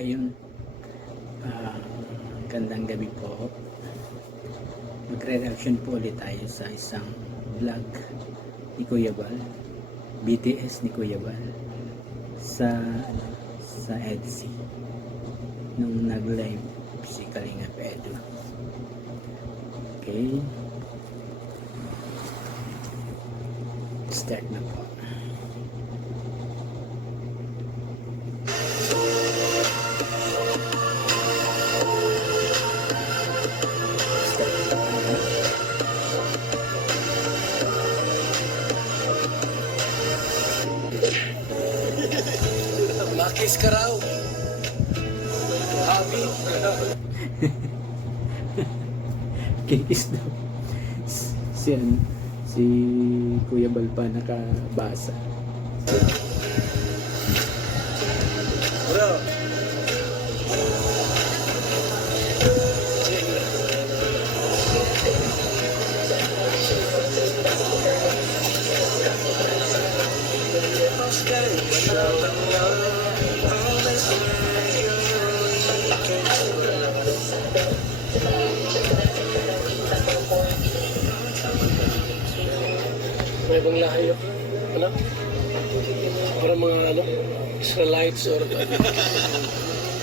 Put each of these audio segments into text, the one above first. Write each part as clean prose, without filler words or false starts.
Ayun, gandang gabi po. Magre-reaction po ulit tayo sa isang vlog ni Kuya Bal, BTS ni Kuya Bal sa EDSI nung nag-live si Kalingap Edu. Okay, start na po. Makis ka raw. Happy. Kikis daw. Si Kuya Bal pa nakabasa. Bro. May ibang lahi yun. Ano? Para mga ano? Israelites or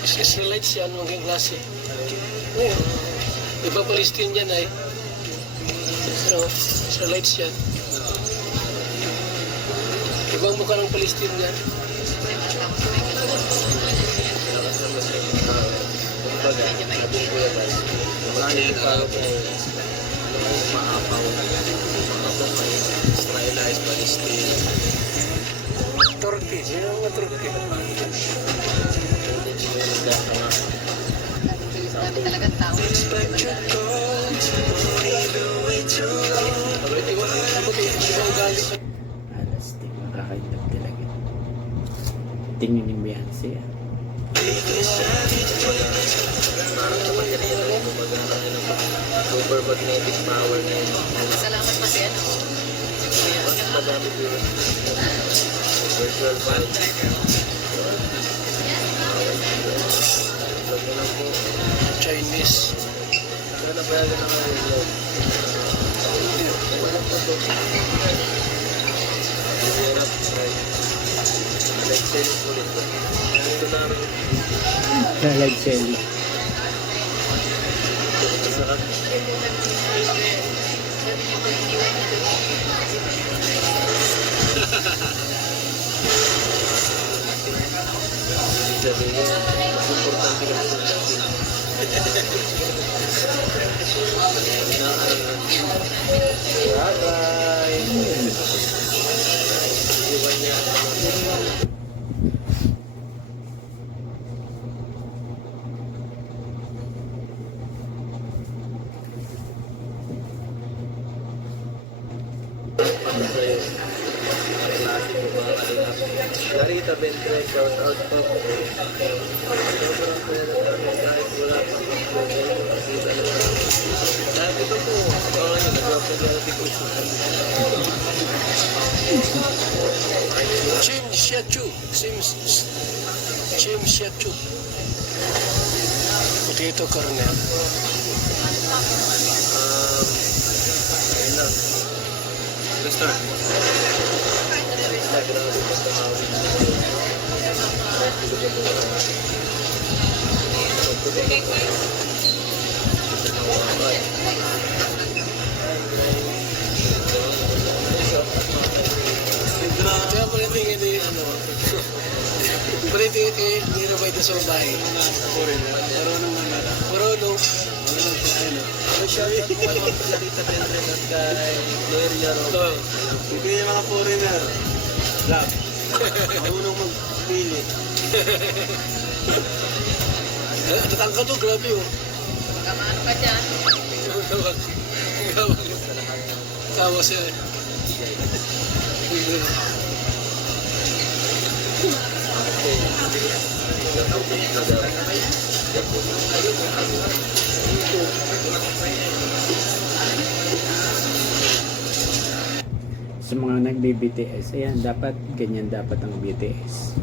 Israelites yan, maging klase. Ngayon, iba Palestine yan ay. Pero Israelites yan. Ibang mukha ng Palestine yan. Kumbaga, sabi ko yan, marami para po maapaw. Israelized Palestine. Turkey, sino ang Turkey? Dami talagang tao. Alastik, makakaintap talaga. Tingin ni Beyonce. Supermagnetic power na yun. Salamat pa si ano. Madami po yun. Virtual vibe. Huwag mo lang po. Chinese. Sana pa yan ang mga wala pa po. Hirap. Like selling ulit. Ito na rin. Live selling. Masarap. Sabihin, mas importante ka sa sabihin. Bye-bye! Iwan niya. Larita Bentre, shout out po. Sobrang kuya na namin kahit wala pa. Dahil ito po, nag-representative po siya. Chim Shiachu. Chim Shiachu. Potato kernel. Ayun lang. Let's start. Instagram, kaya pala tingin ni ano pala tingin kay nirabay ito sa babae marunong marunong ano siya Larita Bentre at kay Gloria Rob hindi yung mga foreigner love marunong magpili tatang ka to grabe oh Kamano ka dyan? tawa siya Sa mga nagbe-BTS, ayan, dapat ganyan dapat ang BTS.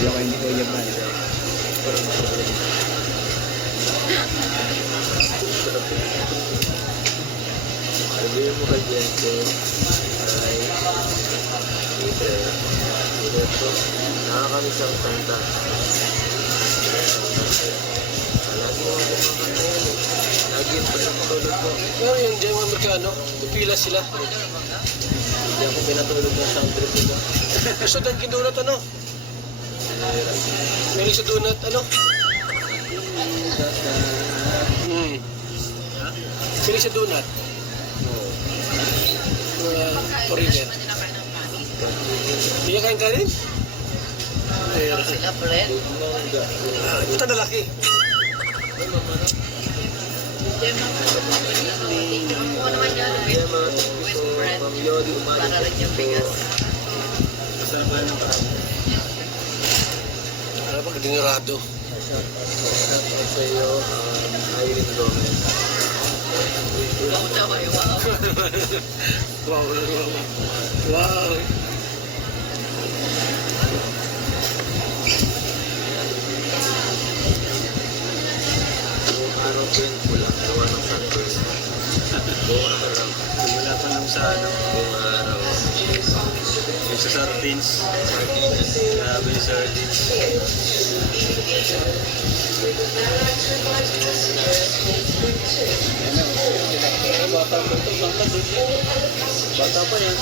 Talo kayo ni Kuya Bal. Sabihin mo kay Jenko ay Peter, ito, nakakamiss ang kanta. Lagi mo kumakanta yun eh. Lagi yung pinatulog ko. Pero yung Diyan Amerikano, pipila sila. Hindi ako pinatulog ng sound trip ko. Gusto Dunkin Donut ano? Meron sa donut ano? Feeling sa donut. Foreigner. Hindi ka kain kanin? Meron. Sila bread. Ito na lalaki. Ako naman yan with bread. Para rin yung bigas. Ano pag dinurado? Shoutout sa iyo, Irene Gomez. Wow daw ay wow. Wow, wow. Wow. Buong araw ko yun, pulang gawa ng sunburst. Buong araw. Wala pa nung sa ano, Buong araw. yung sa sardines. Grabe yung sardines. Bata pa yan.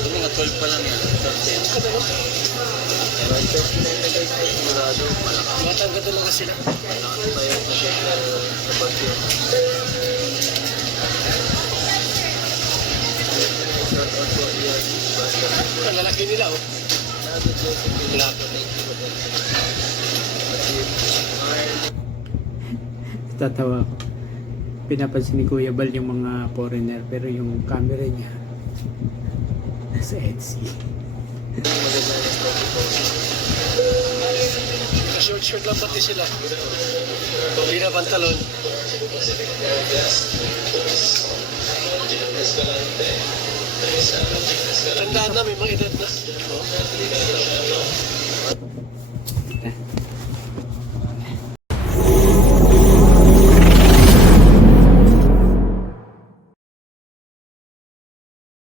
Yung mga 12 pa lang yan. 13. Right test na yung nagay sa sigurado. Malakas Matanggal talaga sila. pa yung sakit sa bagyo. Shoutout po yan. Basta. Ang lalaki nila oh. Lagi Josephine. Lagi. Tatawa ako. Pinapansin ni Kuya Bal yung mga foreigner pero yung camera niya nasa Etsy. Maganda yung trophy ko. Short lang pati sila. Hindi na pantalon. Tandaan na, may mga edad na.